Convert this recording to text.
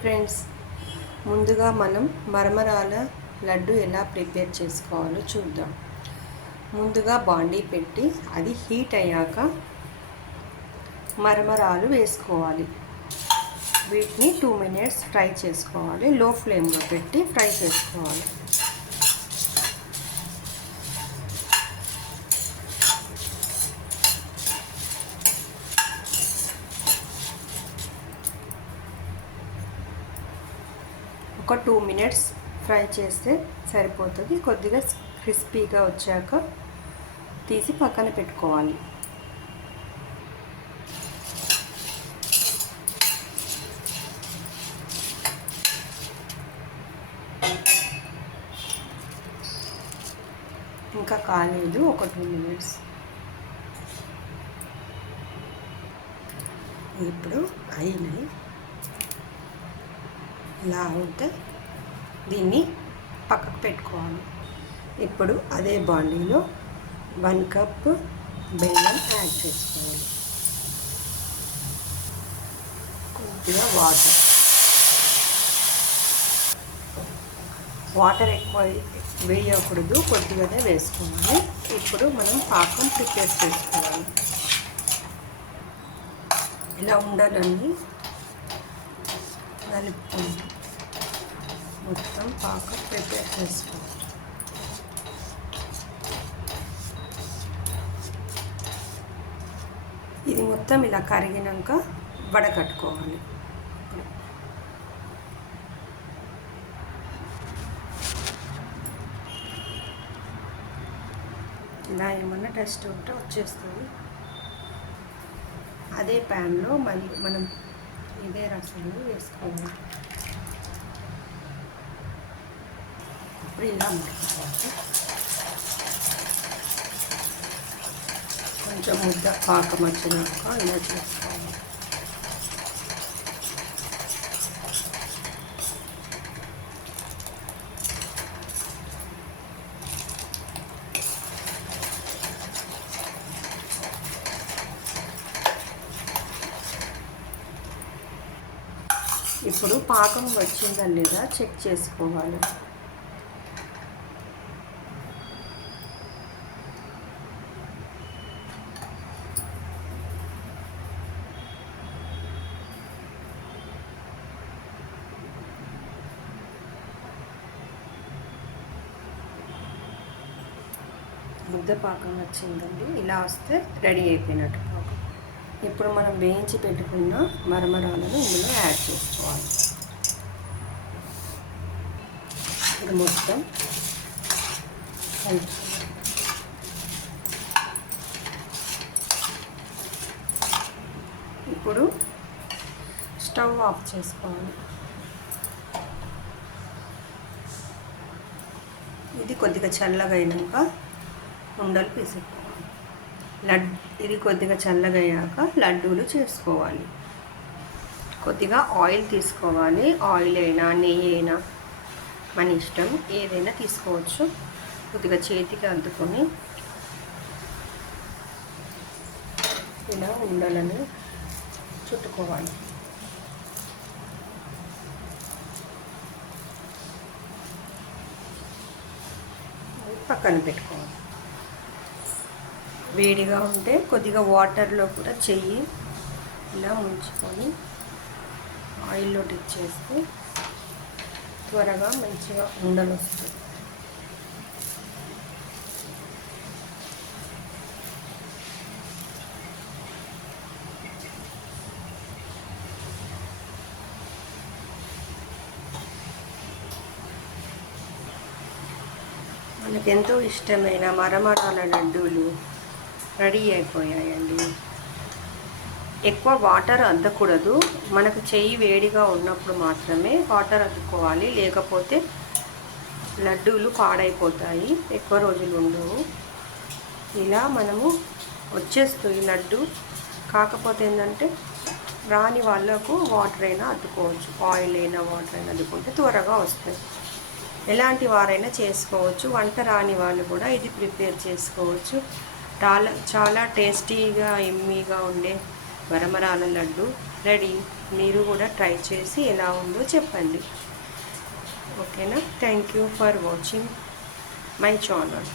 Hi friends, ముందుగా మనం మరమరాల లడ్డు ఎలా ప్రిపేర్ చేసుకోవాలో చూద్దాం. ముందుగా బాండీ పెట్టి అది హీట్ అయ్యాక మరమరాలు వేసుకోవాలి. వీటిని 2 minutes ఫ్రై చేసుకోవాలి. లో ఫ్లేమ్లో పెట్టి ఫ్రై చేసుకోవాలి. ఒక 2 minutes ఫ్రై చేస్తే సరిపోతుంది. కొద్దిగా క్రిస్పీగా వచ్చాక తీసి పక్కన పెట్టుకోవాలి. ఇంకా కాలేదు, ఒక 2 minutes. ఇప్పుడు అయినాయి. ఇలా ఉంటే దీన్ని పక్కకు పెట్టుకోవాలి. ఇప్పుడు అదే బాండీలో 1 cup బెల్లం యాడ్ చేసుకోవాలి. కొద్దిగా వాటర్ ఎక్కువ వేయకూడదు, కొద్దిగానే వేసుకోవాలి. ఇప్పుడు మనం పాకం ప్రిపేర్ చేసుకోవాలి. ఇలా ఉండాలని కలుపుకోండి. మొత్తం పాకం ప్రిపేర్ చేసుకోవాలి. ఇది మొత్తం ఇలా కరిగినాక వడకట్టుకోవాలి. ఇలా ఏమన్నా టెస్ట్ ఉంటే వచ్చేస్తుంది. అదే ప్యాన్లో మళ్ళీ మనం ఇదే రసాన్ని వేసుకోవాలి. ఇప్పుడు ఇలా మడుకోవాలి. కొంచెం ముద్ద పాకం వచ్చినాక ఇలా చేసుకోవాలి. ఇప్పుడు పాకం వచ్చిందా లేదా చెక్ చేసుకోవాలి. ముద్ద పాకం వచ్చిందండి. ఇలా వస్తే రెడీ అయిపోయినట్టు పాకం. ఇప్పుడు మనం వేయించి పెట్టుకున్న మరమరాలను ఇందులో యాడ్ చేసుకోవాలి. ఇది మొత్తం కలుపుకోవాలి. ఇప్పుడు స్టవ్ ఆఫ్ చేసుకోవాలి. ఇది కొద్దిగా చల్లగా అయినాక ఉండలు పిసుకోవాలి. ఇది కొద్దిగా చల్లగా అయ్యాక లడ్డూలు చేసుకోవాలి. కొద్దిగా ఆయిల్ తీసుకోవాలి. ఆయిల్ అయినా నెయ్యి అయినా మన ఇష్టం, ఏదైనా తీసుకోవచ్చు. కొద్దిగా చేతికి అద్దుకొని ఇలా ఉండలను చుట్టుకోవాలి. పక్కన పెట్టుకోవాలి. వేడిగా ఉంటే కొద్దిగా వాటర్లో కూడా చెయ్యి ఇలా ముంచుకొని ఆయిల్లో డిప్ చేస్తే త్వరగా మంచిగా ఉండలు వస్తుంది. మనకెంతో ఇష్టమైన మరమరాల లడ్డూలు రెడీ అయిపోయాయండి. ఎక్కువ వాటర్ అద్దకూడదు. మనకు చెయ్యి వేడిగా ఉన్నప్పుడు మాత్రమే వాటర్ అద్దుకోవాలి, లేకపోతే లడ్డూలు పాడైపోతాయి, ఎక్కువ రోజులు ఉండవు. ఇలా మనము వచ్చేస్తుంది లడ్డు. కాకపోతే ఏంటంటే రాని వాళ్ళకు వాటర్ అయినా అద్దుకోవచ్చు, ఆయిల్ అయినా వాటర్ అయినా అద్దుకుంటే త్వరగా వస్తాయి. ఎలాంటి వారైనా చేసుకోవచ్చు. వంట రాని వాళ్ళు కూడా ఇది ప్రిపేర్ చేసుకోవచ్చు. చాలా టేస్టీగా ఎమ్మీగా ఉండే మరమరాల లడ్డు రెడీ. మీరు కూడా ట్రై చేసి ఎలా ఉందో చెప్పండి. ఓకేనా? Thank you for watching my channel.